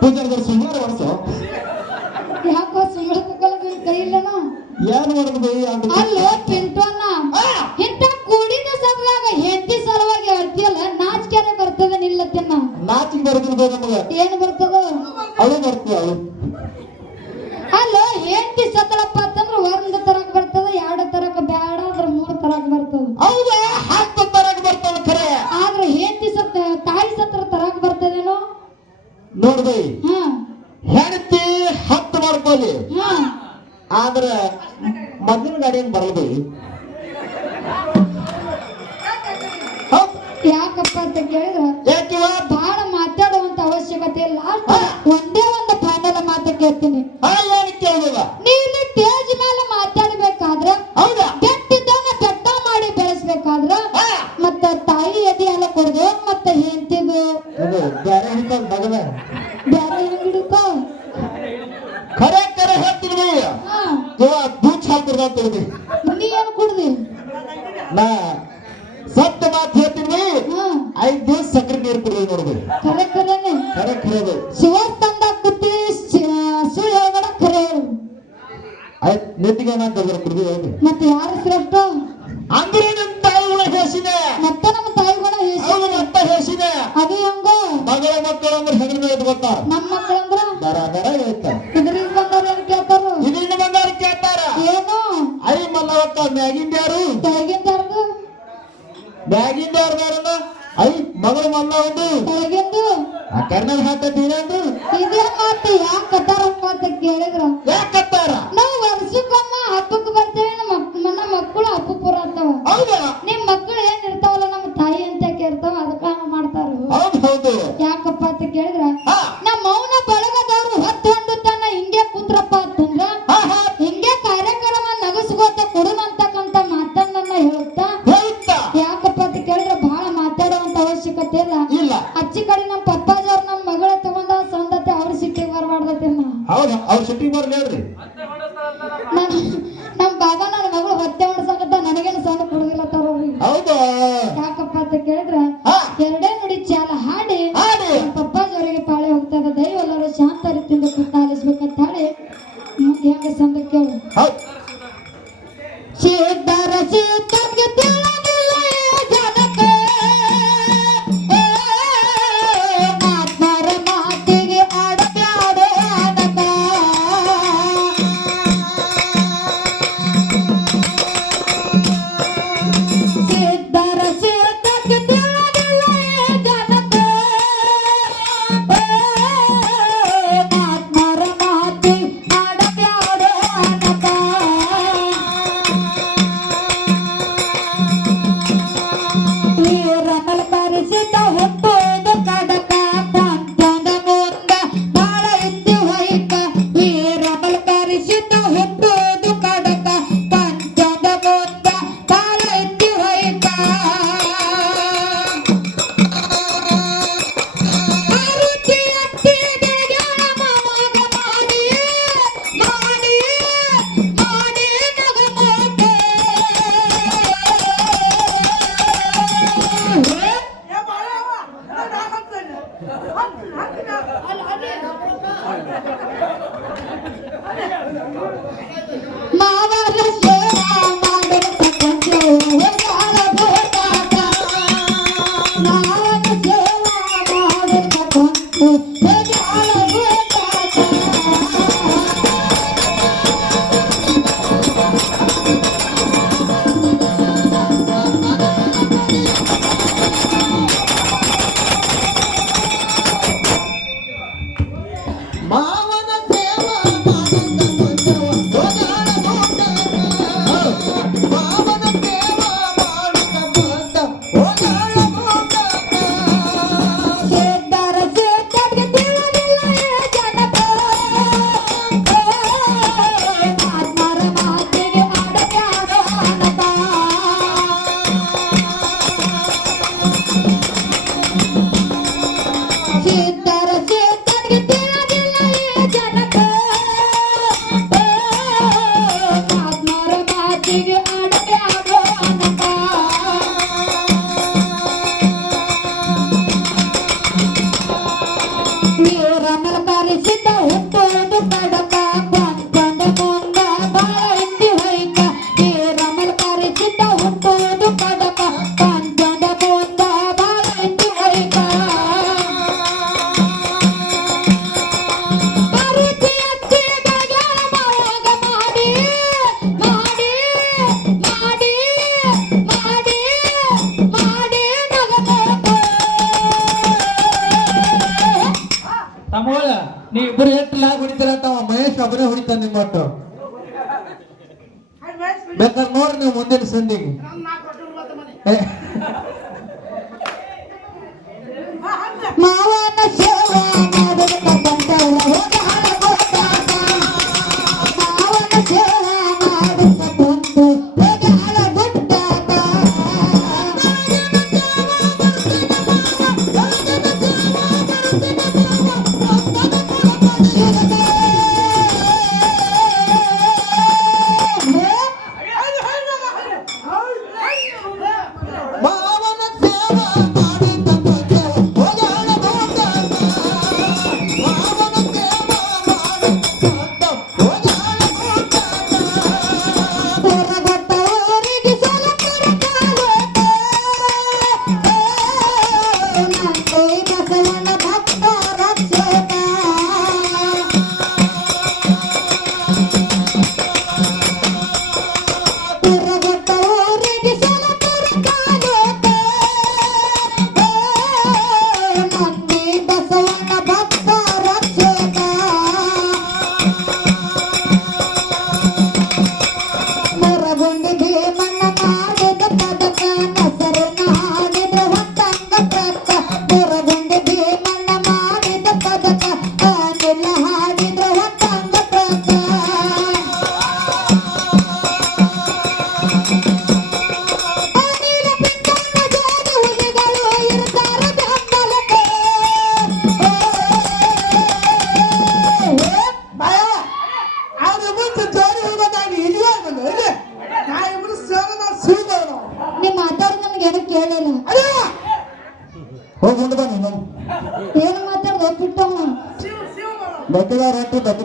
ಪೂಜಾರ್ದವ್ರು ಸುಮ್ಮನೆ ವರ್ಷ ಯಾಕೋ ಸುಮ್ಮನೆ ಕೈ ಇಲ್ಲನಾ ಏನು ಮಾಡೋದು ಅಲ್ಲ ಹೌದಾ? ಹತ್ತು ತರಕ್ ಬರ್ತಾವ ಖರೆ ಆದ್ರೆ ಹೆಂಡತಿ ಸತ್ತ ತಾಯಿ ಸತ್ರ ತರಕ್ ಬರ್ತದೇನೋ? ನೋಡ್ಬೈ ಹೆಂಡತಿ ಹತ್ತು ಮಾಡ್ಕೊಳ್ಳಿ. ಆದ್ರೆ ಮೊದಲಿನ ಗಾಡಿ ಏನ್ ಬರಲ್ಲ ಬೈ ಯಾಕಪ್ಪ ಅಂತ ಕೇಳಿದ್ರ? ಯಾಕಿವ ಬಹಳ ಮಾತಾಡುವಂತ ಅವಶ್ಯಕತೆ ಇಲ್ಲ ಹಾಕ್ತಿರ್ದ ತಿಳ್ದಿ ನೀ ಏನು ಕುಡ್ದಿ? ನಾ ಸತ್ಯ ಮಾತು ಹೇಳ್ತೀನಿ. ಐದ್ ದಿವಸ ಸಕ್ಕರೆ ನೀರು ಕುಡಿದು ನೋಡ್ಬೋದು ಕರೆ ಕರೆ ಶಿವ ತಂದ ಕುತ್ತಿ ಸುಳ್ಳು ಕರೆ. ಆಯ್ತು ನೆತ್ತಿಗೆ ಏನಾಗ್ತದ್ರ ಕುಡಿದು ಮತ್ತೆ ಯಾರು ಶ್ರೇಷ್ಠ ನಮ್ಮ ಮತ್ತೆ ನಮ್ಮ ತಾಯಿಗಳ ಗುಣ ಹೇಸಿದೆ ಮತ್ತೆ ಹೇಸಿದೆ. ಹೆಂಗೋ? ಮಗಳ ಮಕ್ಕಳು ಅಂದ್ರೆ ಹೆಗಲ ಮೇಲೆ ನಮ್ಮ ಮಕ್ಕಳು ಆ ಕರ್ನಾಟಕ ಇದೇ ಯಾಕೆ ಕತ್ತಾರ ಅಂತ ಕೇಳಿದ್ರು? ಯಾಕೆ ಮುಂದಿದ್ದ ಹುಟ್ಟು ಸಂಧಿಗೆ ಕೇಳೇನು. ಅದೇ ಹೋಗಿ ಉಂಡು ನೀನು. ಏನು ಮಾತಾಡ್ದು? ಬಿಟ್ಟಮ್ಮ ಬಟ್ಟಿದಾರ ರೊಟ್ಟಿ ಬಟ್ಟಿ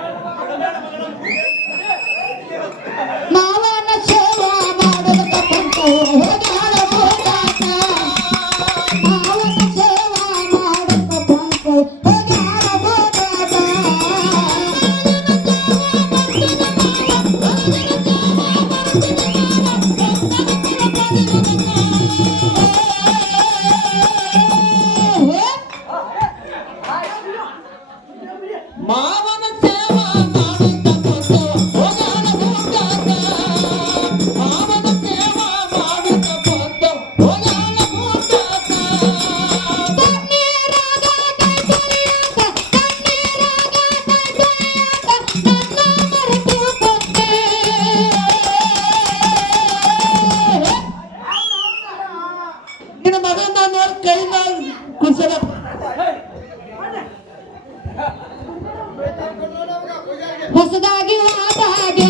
ಹೊಸದಾಗಿ ಆಟ ಹಾಗೆ